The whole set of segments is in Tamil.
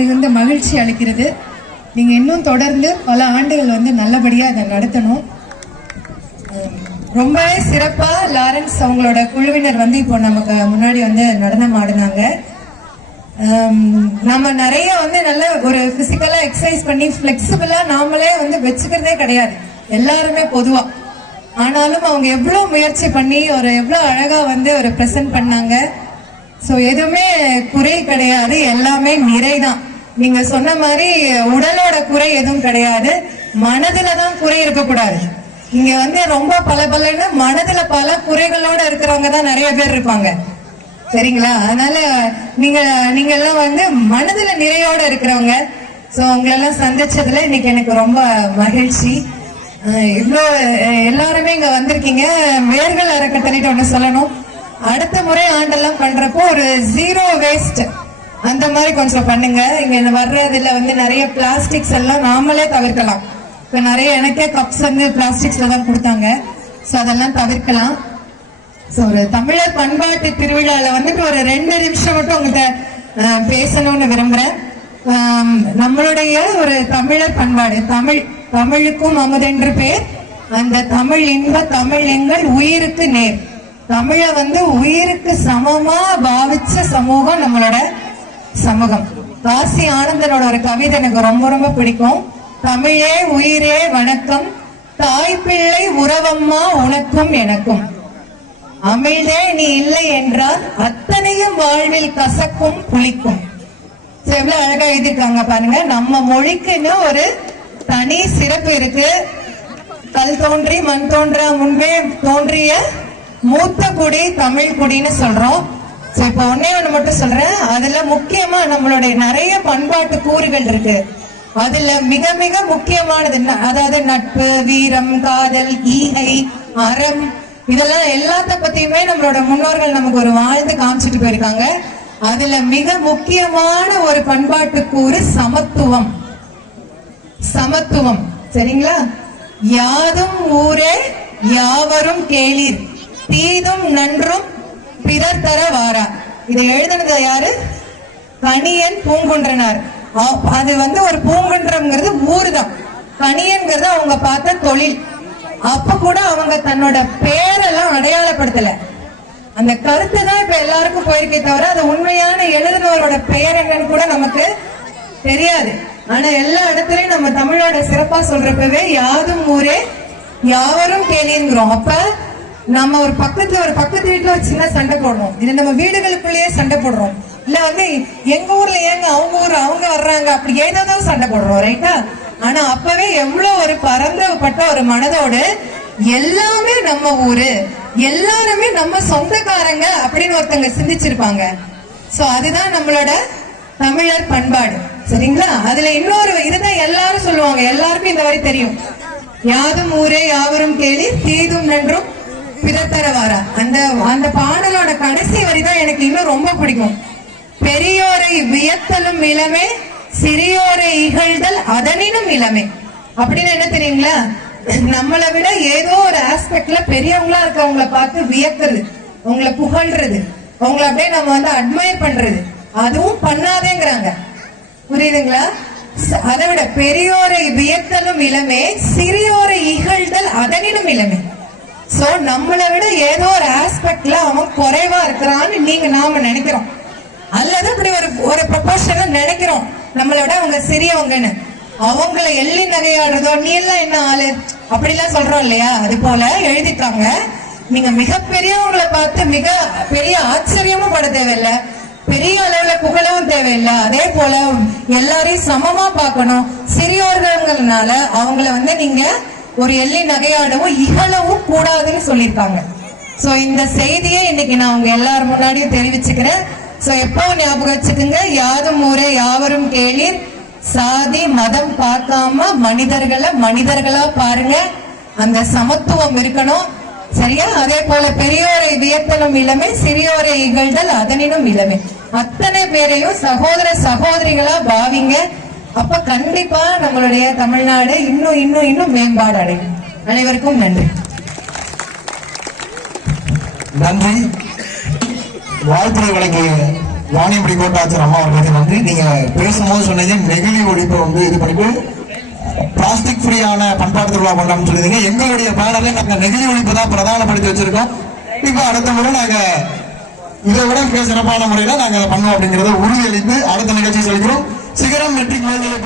மிகுந்த மகிழ்ச்சி அளிக்கிறது. நீங்க இன்னும் தொடர்ந்து பல ஆண்டுகள் நல்லபடியா அதை நடத்தணும். ரொம்ப சிறப்பா லாரன்ஸ் அவங்களோட குழுவினர் இப்போ நமக்கு முன்னாடி நடனம் ஆடினாங்க. நம்ம நிறைய நல்ல ஒரு பிசிக்கலா எக்ஸசைஸ் பண்ணி பிளெக்சிபிளா நாமளே வச்சுக்கிறதே கிடையாது எல்லாருமே பொதுவா. ஆனாலும் அவங்க எவ்வளவு முயற்சி பண்ணி எவ்வளவு அழகா ஒரு பிரசன்ட் பண்ணாங்க. சோ எதுவுமே குறை கிடையாது, எல்லாமே நிறைதான். நீங்க சொன்ன மாதிரி உடலோட குறை எதுவும் கிடையாது, மனதுலதான் குறை இருக்கக்கூடாது. இங்க ரொம்ப பலன்னு மனதுல பல குறைகளோட இருக்கிறவங்க தான் நிறைய பேர் இருப்பாங்க, சரிங்களா? அதனால நீங்க எல்லாம் மனதுல நிறையோட இருக்கிறவங்க. சோ உங்களெல்லாம் சந்திச்சதுல இன்னைக்கு எனக்கு ரொம்ப மகிழ்ச்சி. இவ்வளோ எல்லாருமே இங்க வந்திருக்கீங்க. வேர்கள் அறக்கட்டளைட்டு ஒண்ணு சொல்லணும், அடுத்த முறை ஆண்டெல்லாம் பண்றப்போ ஒரு 0 வேஸ்ட் அந்த மாதிரி கொஞ்சம் பண்ணுங்க. இங்க வர்றதுல நிறைய பிளாஸ்டிக்ஸ் எல்லாம் நாமளே தவிர்க்கலாம். இப்ப நிறைய எனக்கே கப்ஸ் பிளாஸ்டிக்ஸ்ல தான் கொடுத்தாங்க. சோ அதெல்லாம் தவிர்க்கலாம். சோ ஒரு தமிழர் பண்பாட்டு திருவிழால ஒரு 2 நிமிஷம் மட்டும் உங்கள்கிட்ட பேசணும்னு விரும்புறேன். நம்மளுடைய ஒரு தமிழர் பண்பாடு, தமிழுக்கும் அமுதென்று பேர், அந்த தமிழ் இன்ப தமிழ் எங்கள் உயிருக்கு நேர். தமிழ உயிருக்கு சமமா பாவிச்ச சமூகம் நம்மளோட சமூகம். காசி ஆனந்தனோட ஒரு கவிதை எனக்கு ரொம்ப ரொம்ப பிடிக்கும். தமிழே உயிரே வணக்கம், தாய் பிள்ளை உறவம்மா உனக்கும் எனக்கும், அமிழ்தே நீ இல்லை என்றால் அத்தனையும் வாழ்வில் கசக்கும் புளிக்கும். எவ்வளவு அழகா எழுதிருக்காங்க பாருங்க. நம்ம மொழிக்குன்னு ஒரு தனி சிறப்பு இருக்கு. கல் தோன்றி மண் தோன்றா முன்பே தோன்றிய மூத்த குடி தமிழ் குடின்னு சொல்றோம். இப்ப ஒன்னே ஒண்ணு மட்டும் சொல்றேன், அதுல முக்கியமா நம்மளுடைய நிறைய பண்பாட்டு கூறுகள் இருக்கு. அதுல மிக மிக முக்கியமானது அதாவது நட்பு, வீரம், காதல், ஈகை, அறம், இதெல்லாம் எல்லாத்த பத்தியுமே நம்மளோட முன்னோர்கள் நமக்கு ஒரு வாழ்ந்து காமிச்சிட்டு போயிருக்காங்க. அதுல மிக முக்கியமான ஒரு பண்பாட்டு கூறு சமத்துவம். சமத்துவம், சரிங்களா? யாதும் ஊரே யாவரும் கேளீர், தீதும் நன்றும் பிறர் தர வாரா. இதை எழுதுனது யாரு? கணியன் பூங்குன்றனார். அது ஒரு பூங்குன்றம்ங்கிறது ஊரு தான், கணியன்கிறது அவங்க பார்த்த தொழில். அப்ப கூட அவங்க தன்னோட பேரெல்லாம் அடையாளப்படுத்தல. அந்த கருத்து தான் இப்ப எல்லாருக்கும் போயிருக்கே தவிர அது உண்மையான எழுதினவரோட பெயர் என்னன்னு கூட நமக்கு தெரியாது. ஆனா எல்லா இடத்துலயும் நம்ம தமிழோட சிறப்பா சொல்றப்பவே யாதும் ஊரே யாவரும் கேள்விங்கிறோம். அப்ப நம்ம ஒரு பக்கத்து வீட்டுல ஒரு சின்ன சண்டை போடுறோம், இது நம்ம வீடுகளுக்குள்ளேயே சண்டை போடுறோம். இல்ல எங்க ஊர்ல ஏங்க அவங்க ஊர் அவங்க வர்றாங்க அப்படி ஏதாவது சண்டை போடுறோம், ரைட்டா? ஆனா அப்பவே எவ்வளவு ஒரு பரந்தப்பட்ட ஒரு மனதோடு எல்லாமே நம்ம ஊரு, எல்லாருமே நம்ம சொந்தக்காரங்க அப்படின்னு ஒருத்தங்க சிந்திச்சிருப்பாங்க. சோ அதுதான் நம்மளோட தமிழர் பண்பாடு, சரிங்களா? அதுல இன்னொரு இதுதான் எல்லாரும் சொல்லுவாங்க, எல்லாருக்கும் இந்த வரை தெரியும். யாதும் ஊரே யாவரும் கேளி, தீதும் நன்றும் பிறத்தரவாரா. அந்த பாடலோட கடைசி வரிதான் எனக்கு இன்னும் ரொம்ப பிடிக்கும். பெரியோரை வியத்தலும் இளமே, சிறியோரை இகழ்தல் அதனினும் இளமே. அப்படின்னு என்ன தெரியுங்களா? நம்மளை விட ஏதோ ஒரு ஆஸ்பெக்ட்ல பெரியவங்களா இருக்கவங்களை பார்த்து வியக்கிறது, உங்களை புகழ்றது, உங்களை அப்படியே நம்ம அட்மையர் பண்றது, அதுவும் பண்ணாதேங்கிறாங்க. புரியுதுங்களா? அதை விட பெரியோரை வியத்தலும் இளமே, சிறியோரை இகழ்தல் அதனினும் இளமே. சோ நம்மளை விட ஏதோ ஒரு ஆஸ்பெக்ட்ல அவன் குறைவா இருக்கிறான்னு நாம நினைக்கிறோம், அல்லது அப்படி ஒரு ப்ரொபோஷன்ல நினைக்கிறோம் நம்மளோட அவங்க சிறியவங்கன்னு. அவங்களை எள்ளி நகையாடுறதோ நீ எல்லாம் என்ன ஆளு அப்படிலாம் சொல்றோம் இல்லையா? அது போல எழுதிட்டாங்க. நீங்க மிகப்பெரியவங்களை பார்த்து மிக பெரிய ஆச்சரியமும் பட தேவையில்லை, பெரிய அளவுல புகழவும் தேவையில்லை. அதே போல எல்லாரையும் சமமா பார்க்கணும். சிறியோர்கள்னால அவங்கள நீங்க ஒரு எள்ளி நகையாடவும் இகழவும் கூடாதுன்னு சொல்லியிருக்காங்க. சோ இந்த செய்தியை இன்னைக்கு நான் உங்க எல்லாரும் முன்னாடியும் தெரிவிச்சுக்கிறேன். சோ எப்போ ஞாபகம் வச்சுக்குங்க, யாதும் ஊரே யாவரும் கேளீர், சாதி மதம் பார்க்காம மனிதர்களை மனிதர்களா பாருங்க. அந்த சமத்துவம் இருக்கணும், சரியா? அதே போல பெரியோரை வியத்தலும் இளமே, சிறியோரை இகழ்தல் அதனினும் இளமே. அத்தனை பேரையும் சகோதர சகோதரிகளா பாவிங்க. அப்ப கண்டிப்பா நம்மளுடைய தமிழ்நாடு இன்னும் இன்னும் இன்னும் மேம்பாடு அடையும். அனைவருக்கும் நன்றி. நன்றி. வாழ்த்துறை வழங்கிய வாணியம்படி கோட்டாட்சியர் அம்மா அவர்களுக்கு நன்றி. நீங்க பேசும்போது சொன்னீங்க நெகிழி ஒழிப்பை வந்து இது பண்ணிட்டு பிளாஸ்டிக் ஃப்ரீயான பண்பாட்டு திருவிழா கொண்டாடணும்னு சொல்லிருந்தீங்க. எங்களுடைய பேனர்ல நாங்க நெகிழி ஒழிப்பு தான் பிரதானப்படுத்தி வச்சிருக்கோம். இப்ப அடுத்த முறை நாங்க இதை விட மிக சிறப்பான முறையில நாங்க பண்ணுவோம் அப்படிங்கறத உறுதியளித்து அடுத்த நிகழ்ச்சி செல்கிறோம். சிகரம் மெட்ரிக் மேல்நிலை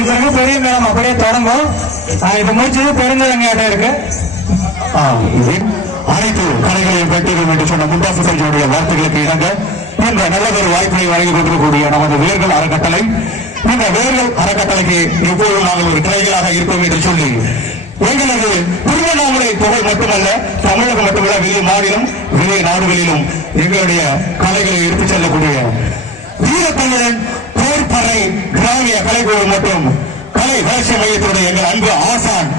இதுக்கு பிறகு பெரிய மேளம் அப்படியே தொடங்கும். இது முடிச்சது பெருந்தலங்காட்டம் இருக்கு. அனைத்து கலைகளையும் பெற்றிடும் என்று சொன்ன முண்டாசு செல்வனுடைய வார்த்தைகளுக்கு இணங்க இந்த நல்லதொரு வாய்ப்பை வழங்கி கொண்டிருக்கக்கூடிய நமது வேர்கள் அறக்கட்டளை, இந்த வேர்கள் அறக்கட்டளைக்கு எப்போதும் நாங்கள் ஒரு கிளைகளாக இருப்போம் என்று சொல்லி எங்களது திருவண்ணாமலை புகழ் மட்டுமல்ல, தமிழகம் மட்டுமல்ல, வெளி மாநிலம் வெளி நாடுகளிலும் எங்களுடைய கலைகளை எடுத்துச் செல்லக்கூடிய வீரத்தமிழன் போர்பறை கிராமிய கலைக்குழு மற்றும் கலை வளர்ச்சி மையத்தினுடைய எங்கள் அன்பு ஆசான்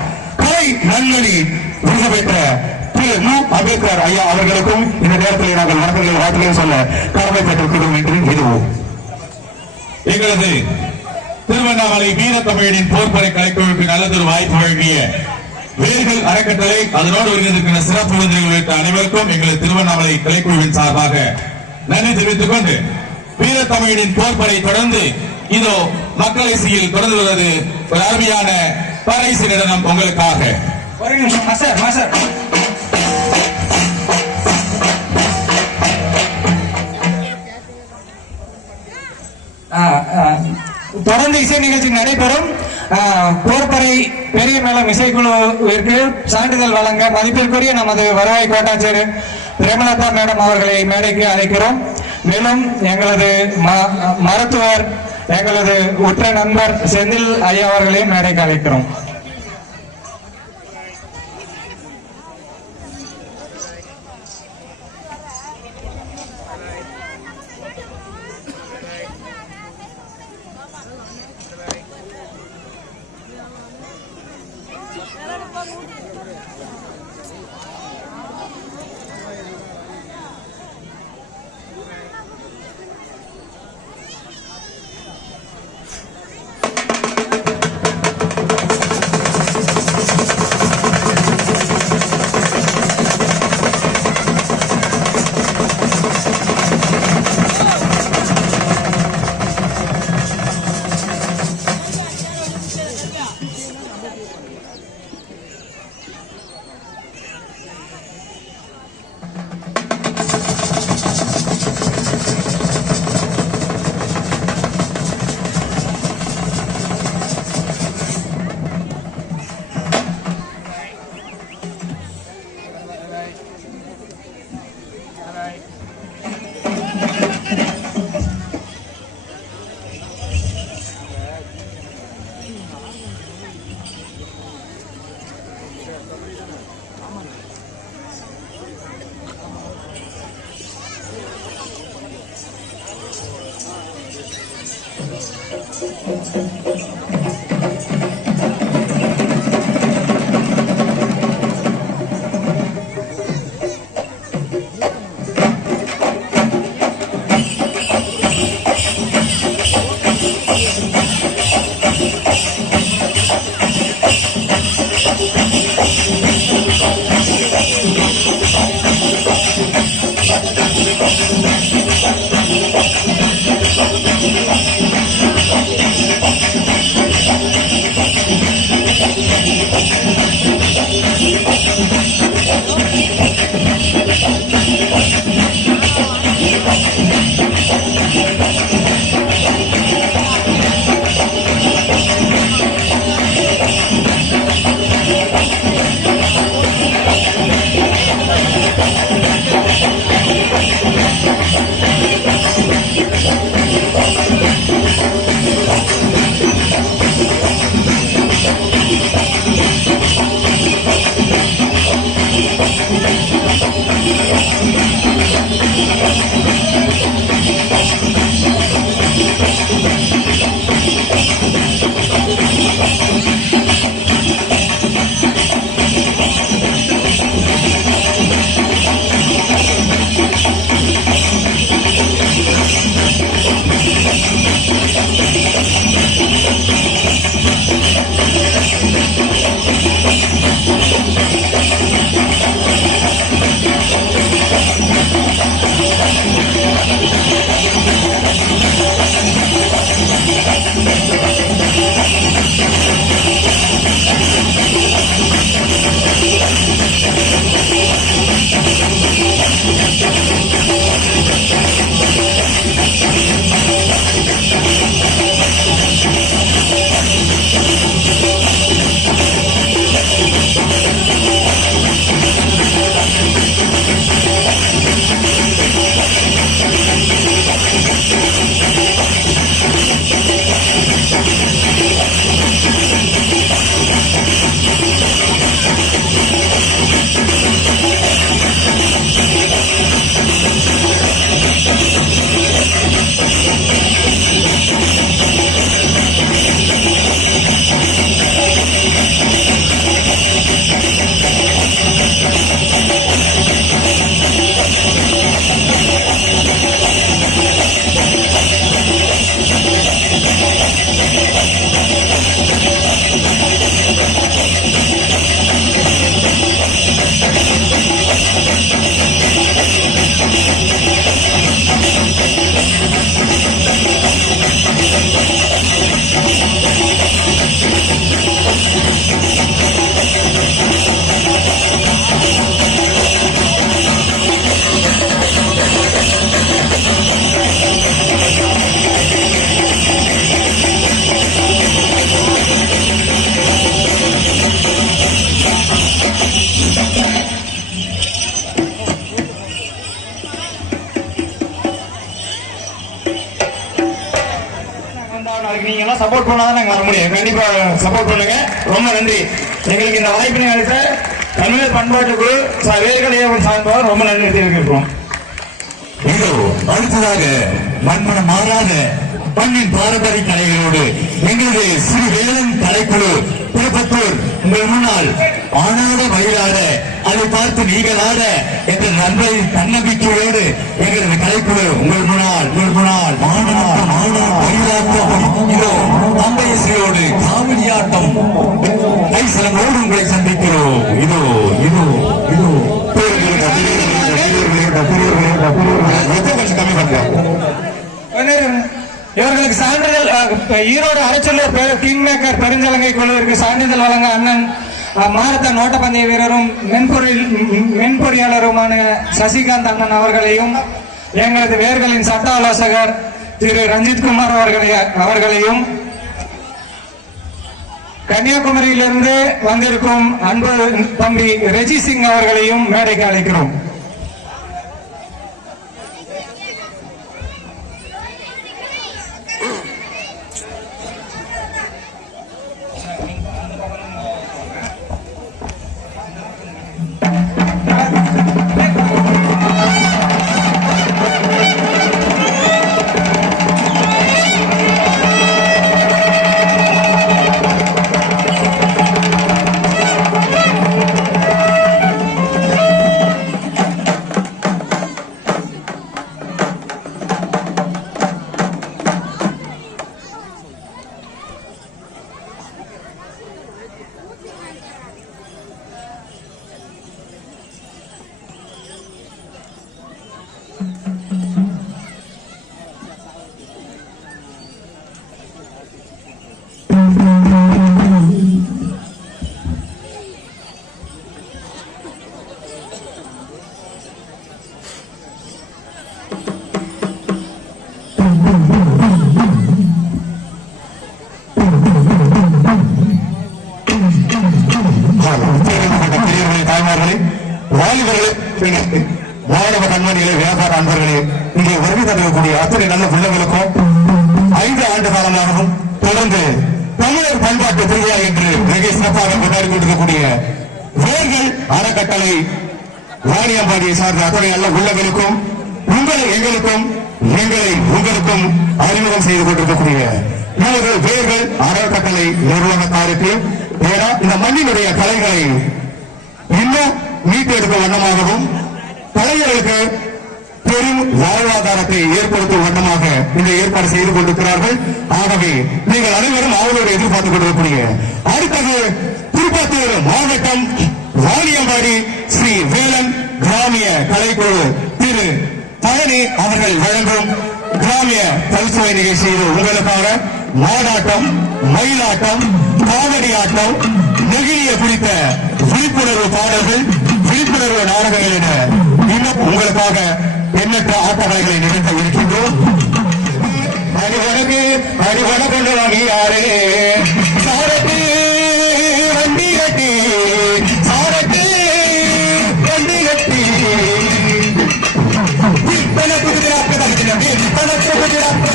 கலை நன்மணி விருது பெற்ற திரு மு. அம்பேத்கர் ஐயா அவர்களுக்கும் இந்த நேரத்தில் நாங்கள் வணக்கங்கள் வாழ்த்துக்கள் சொல்ல கடமைப்பட்டிருக்கிறோம் என்று எதுவும் எங்களது திருவண்ணாமலை வீரத்தமிழனின் போர்பறை கலைக்குழுவுக்கு நல்லதொரு வாய்ப்பு வழங்கிய வேர்கள் அறக்கட்டளை, அதனோடு வருகின்ற சிறப்பு விருந்தினர்கள் அனைவருக்கும் எங்களது திருவண்ணாமலை கலைக்குழுவின் சார்பாக நன்றி தெரிவித்துக் கொண்டு வீரத்தமிழனின் போர்பறை தொடர்ந்து இதோ மக்கள் இசையில் தொடர்ந்து வருவது ஒரு அருமையான பறைசி நடனம் உங்களுக்காக. ஒரு நிமிஷம் மாஸ்டர். தொடர்ந்து இசை நிகழ்ச்சி நடைபெறும். போர்பறை பெரிய மேளம் இசைக்குழுவிற்கு சான்றிதழ் வழங்க மதிப்பிற்குரிய நமது வருவாய் கோட்டாட்சியர் பிரேமலதா மேடம் அவர்களை மேடைக்கு அழைக்கிறோம். மேலும் எங்களது மருத்துவர், எங்களது உற்ற நண்பர் செந்தில் ஐயா அவர்களையும் மேடைக்கு அழைக்கிறோம். நீங்க எல்லாம் சப்போர்ட் பண்ணாதான் நாங்க வர முடியும். கண்டிப்பா சப்போர்ட் பண்ணுங்க. ரொம்ப நன்றி. எங்களுக்கு இந்த வாய்ப்பினை அளித்த தமிழர் பண்பாட்டு குழு வேர்கள் சார்ந்தவர் ரொம்ப நன்றி தெரிவிக்கிறோம். இதோ அடுத்ததாக மண்மனம் மாறாத மண்ணின் பாரம்பரிய கலைகளோடு எங்களது ஸ்ரீ வேலன் கலைக்குழு திருப்பத்தூர் உங்கள் முன்னால் ஆனாத மயிலாட அதை பார்த்து நீங்கள் ஆட என்ற நண்பரை தன்னம்பிக்கையோடு எங்களது கலைக்குழு உங்கள் முன்னால் அம்பையசியோடு காவடியாட்டம் கைசலமோடு உங்களை சந்திக்கிறோம். இதோ இதோ இதோ கொஞ்சம் கம்மி பண்ணுறோம். இவர்களுக்கு சான்றிதழ் ஈரோடு அரசலூர் கிங் மேக்கர் பெருஞ்சலங்கை குழுவிற்கு சான்றிதழ் வழங்க அண்ணன் மாரத்தான் ஓட்டப்பந்தய வீரரும் மென்பொறியாளருமான சசிகாந்த் அண்ணன் அவர்களையும் எங்களது வேர்களின் சட்ட ஆலோசகர் திரு ரஞ்சித் குமார் அவர்களையும் கன்னியாகுமரியிலிருந்து வந்திருக்கும் அன்பு தம்பி ரெஜி சிங் அவர்களையும் மேடைக்கு அழைக்கிறோம். மாணவ கண்மணிகளே, வியாபார அன்பர்களே, இங்கே வருகை தரக்கூடிய அத்தனை நல்ல உள்ளங்களுக்கும் 5 ஆண்டு காலமாகவும் தொடர்ந்து தமிழர் பண்பாட்டு திருவிழா என்று மிக சிறப்பாக கொண்டாடி கொண்டிருக்கக்கூடிய வேர்கள் அறக்கட்டளை வாணியம்பாடியை சார்ந்த அத்தனை நல்ல உள்ளங்களுக்கும் எங்களுக்கும் எங்களை உங்களுக்கும் அறிமுகம் செய்து கொண்டிருக்கக்கூடிய வேர்கள் அறக்கட்டளை நிறுவனத்தாருக்கு இந்த மண்ணினுடைய கலைகளை இன்னும் மீட்டெடுக்க வண்ணமாகவும் கலைஞர்களுக்கு பெரும் வாழ்வாதாரத்தை ஏற்படுத்தும் வண்ணமாக இந்த ஏற்பாடு செய்து கொண்டிருக்கிறார்கள். ஆகவே நீங்கள் அனைவரும் அவர்களோடு எதிர்பார்த்துக் கொண்டிருக்கக்கூடிய அடுத்தது திருப்பத்தூர் மாவட்டம் வாணியம்பாடி ஸ்ரீ வேலன் கிராமிய கலைக்குழு திரு பழனி அவர்கள் வழங்கும் கிராமிய பல்சுவை நிகழ்ச்சியில் உங்களுக்காக மாடாட்டம், மயிலாட்டம், காவடி ஆட்டம், நெகிழிய குறித்த விழிப்புணர்வு பாடல்கள், விழிப்புணர்வு நாடகங்கள் என இன்னும் உங்களுக்காக எண்ணற்ற ஆட்டக்கலைகளை நிகழ்த்த இருக்கின்றோம். அறிவணக்கு யாரே சாரத்து வண்டி கட்டி சாரத்து வண்டி கட்டி தனக்கு குஜராத் தனக்கு குஜராத்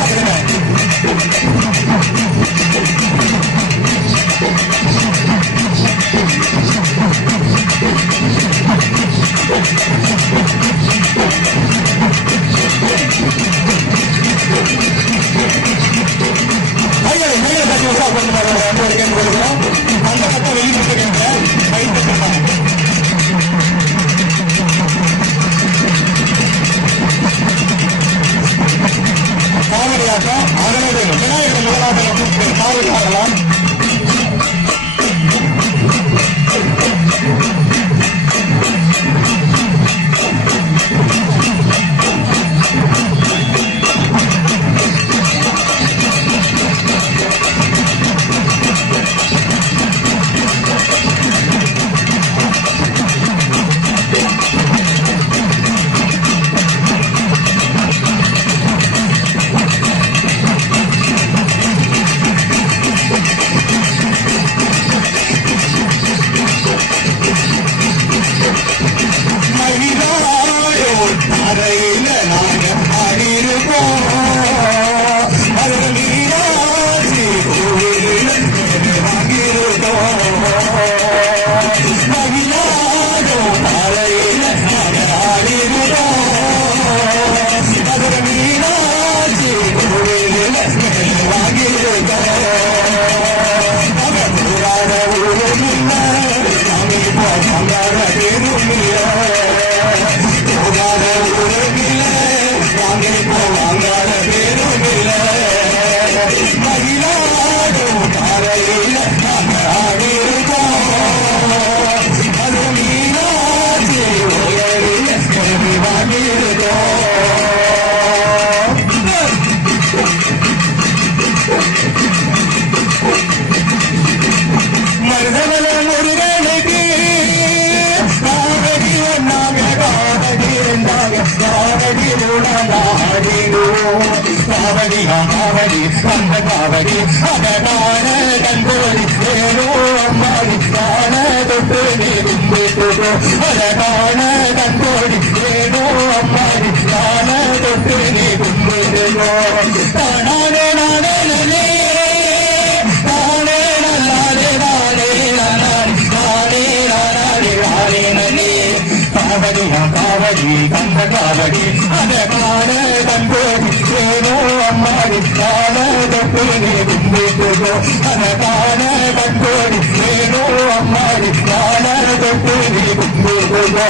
அந்த கட்ட வெளியிட்டிருக்கின்ற காவடியாட்டம் அதனோடு விநாயகர் முதலாக காவடி ஆடலாம். காவடி அந்த காவடி அகடான கண்போடி ஏனோ அம்மாடி காண தொட்டு நீ அழகான கண்போடி ஏனோ அம்மாடி காண தொட்டு நீ கும்பிடுவோ தானே நானே நலே தானே நல்லாலே நானே நானே நானே நானே நலே காவடி கந்த காவடி அத காண கண்போடி ஏனோ அம்மாடி காண தொட்டு நீ கும்பிடுவோ அத காண கண்போடி ஏனோ அம்மாடி காண தொட்டு நீ கும்பிடுவோ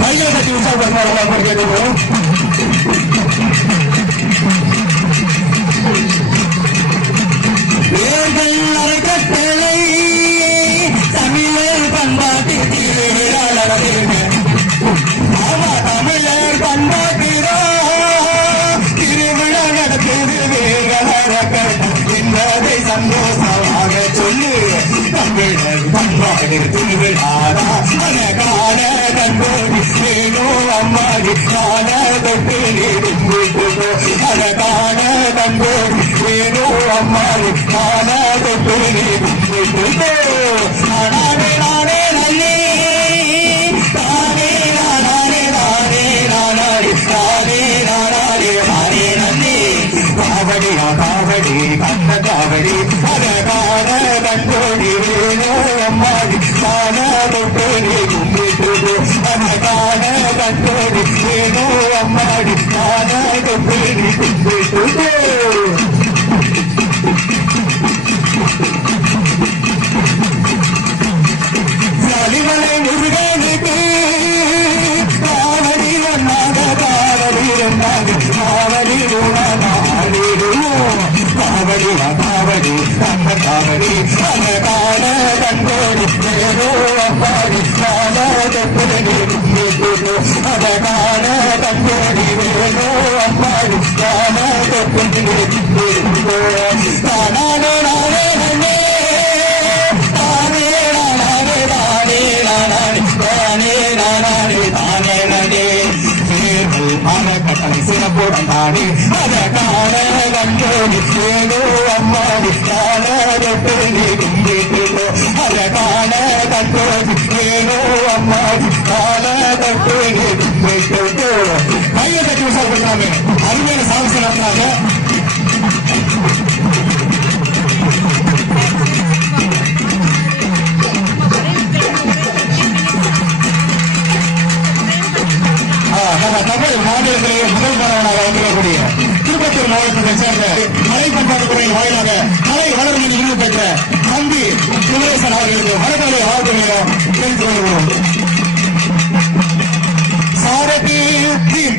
கையை கட்டி உற்சாகப்படுத்துவாங்க கேட்டுவோம். அறக்கட்டளை தமிழர் பண்பாட்டு தமிழர் பண்பாட்டிரோ திருவிழா நடத்துது என்பதை சந்தோஷமாக சொல்லு தமிழர் பண்பாடு திருவிழாரா அழகான கண்போடி ஏனோ அம்மாடி காண தொட்டு நீ கும்பிடுவோ அழகான கண்போடி ஏனோ அம்மாடி காண தொட்டு நீ கும்பிடுவோ நானே நானே நல்லே தானே நானே நானே நானே தானே நானே நானே நல்லே காவடி கந்த காவடி அழகான கண்போடி ஏனோ அம்மாடி காண தொட்டு நீ கும்பிடுவோ அழகான கண்போடி ஏனோ அம்மாடி காண தொட்டு நீ கும்பிடுவோ. சலிமலை முருகனுக்கு காவடி ஒன்னாக காவடி இரண்டாக காவடி மூணாடிடுவோம் காவடி கந்த காவடி அழகான கண்போடி ஏனோ அம்மாடி காண தொட்டு நீ கும்பிடுவோ அழகான கண்போடி ஏனோ அம்மாடி காண தொட்டு நீ கும்பிடுவோ தானே நானே நன்னே தானே நானே தானே நானே தானே தானே நன்னே அறக்கட்டளை சிறப்புடன் தானே அழகான கண்போடி ஏனோ அம்மாடி காண தொட்டு நீ கும்பிடுவோ அழகான கண்போடி ஏனோ அம்மாடி காண தொட்டு நீ கும்பிடுவோ. கையை கட்டி விசாரிக்கிறாங்க அருமையான சாமி நடத்துறாங்க. நம்ம தமிழ் மாநிலத்திலேயே முதல் மாணவனாக வந்திருக்கக்கூடிய திருப்பத்தூர் மாவட்டத்தை சேர்ந்த கலை பண்பாட்டுத்துறை வாயிலாக கலை வளர்மணி விருது பெற்ற தம்பி குமரேசன் அவர்களுக்கு வடகலை வாழ்த்துறையிடம் தெரிந்து கொள்கிறோம். சாரதி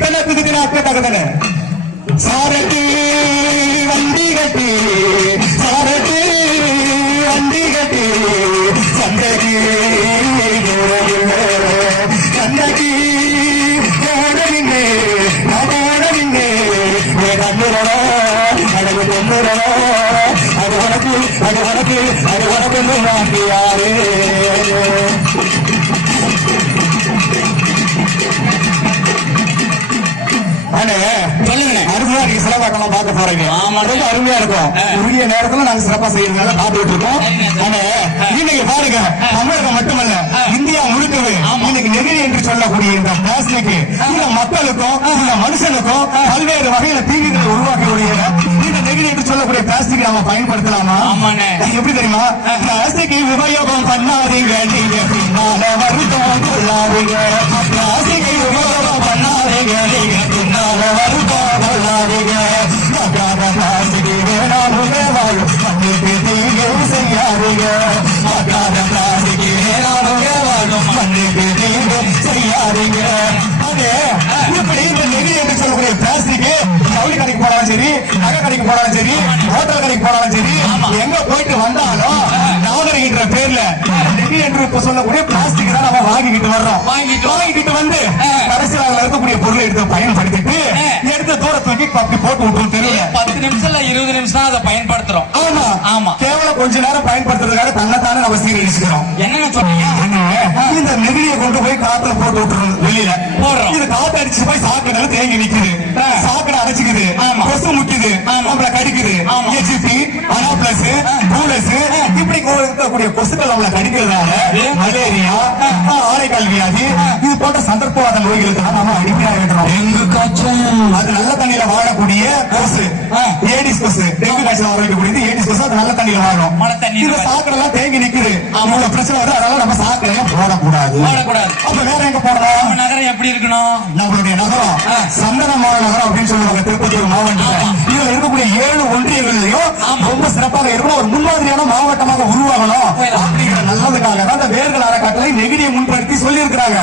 தனத்துக்கு தினாக்கத்தகதன சாரதி வண்டி கட்டி சாரதி வண்டி கட்டி சந்தகி சந்தகி அது உனக்கு யாரு அருமையா சிறப்பாக பார்க்க போறீங்க. ரொம்ப அருமையா இருக்கும். உரிய நேரத்துல நாங்க சிறப்பா செய்யறதுனால பார்த்துட்டு இருக்கோம். இன்னைக்கு பாருங்க தமிழகம் மட்டுமல்ல இந்தியா முழுக்கவே இன்னைக்கு நெகிழி என்று சொல்லக்கூடிய இந்த பிளாஸ்டிக் இந்த மக்களுக்கும் இந்த மனுஷனுக்கும் பல்வேறு வகையில தீங்குகளை உருவாக்கக்கூடிய இந்த நெகிழி என்று சொல்லக்கூடிய பிளாஸ்டிக் நாம பயன்படுத்தலாமா? எப்படி தெரியுமா? பிளாஸ்டிக் உபயோகம் பண்ணாதீங்க நீங்க பின்னால வருத்தம் கொள்ளாதீங்க. பிளாஸ்டிக் உபயோகம் பண்ணாதீங்க நீங்க பின்னால வருத்தம் கொள்ளாதீங்க. பிளாஸ்டிக் வேணாம் இப்ப சொல்லக்கூடிய பிளாஸ்டிக் தான் நம்ம வாங்கிக்கிட்டு வர்றோம். வாங்கிட்டு வந்து கடைசியில் அதுல இருக்கக்கூடிய பொருளை எடுத்து பயன்படுத்திட்டு எடுத்து தூர தூக்கி அப்படி போட்டு விட்டுரும் தெருவில். 10 நிமிஷம் இல்ல 20 நிமிஷம் தான் அதை பயன்படுத்துறோம். ஆமா கேவலம் கொஞ்ச நேரம் பயன்படுத்துறதுக்காக தன்னைத்தானே நம்ம சீரழிச்சுக்கிறோம். என்னன்னு சொல்றீங்க? இந்த நெகிழியை கொண்டு போய் காத்துல போட்டு விட்டுறது வெளியில போடுறோம். இது காத்து அடிச்சு போய் சாக்கடை தேங்கி நிக்குது, சாக்கடை அடைச்சுக்குது, கொசு முட்டுது, நம்மள கடிக்குது. ஏஜிபி, அனாப்ளஸ், பூலஸ் இப்படி இருக்கக்கூடிய கொசுக்கள் நம்மள கடிக்கிறதுனால மலேரியா, ஆனைக்கால் வியாதி இது போன்ற சந்தர்ப்பவாத நோய்களுக்கு நாம அடிமையாக இருக்கிறோம். டெங்கு காய்ச்சல் அது நல்ல தண்ணியில வாழக்கூடிய கொசு, ஏடிஸ் கொசு. டெங்கு காய்ச்சல் வரக்கூடியது ஏடிஸ் கொசு. அது நல்ல தண்ணியில வாழும். மழை தண்ணி இந்த சாக்கடை எல்லாம் தேங்கி நிக்குது. அவங்களோட பிரச்சனை வருது. அதனால நம்ம சாக்கடையை போடக்கூடாது. அப்ப வேற எங்க போடணும்? நம்ம நகரம் எப்படி இருக்கணும்? நம்மளுடைய நகரம் சந்தனமான நகரம் அப்படின்னு சொல்லுவாங்க திருப்பத்தூர் மாவட்டத்தில். இதுல இருக்கக்கூடிய 7 ஒன்றியங்களையும் ரொம்ப சிறப்பாக இருக்கணும். ஒரு முன்மாதிரியான மாவட்டமாக உருவாகணும் அப்படிங்கிற நல்லதுக்காக தான் இந்த வேர்கள் அறக்கட்டளை நெகிழியை முன்படுத்தி சொல்லி இருக்கிறாங்க.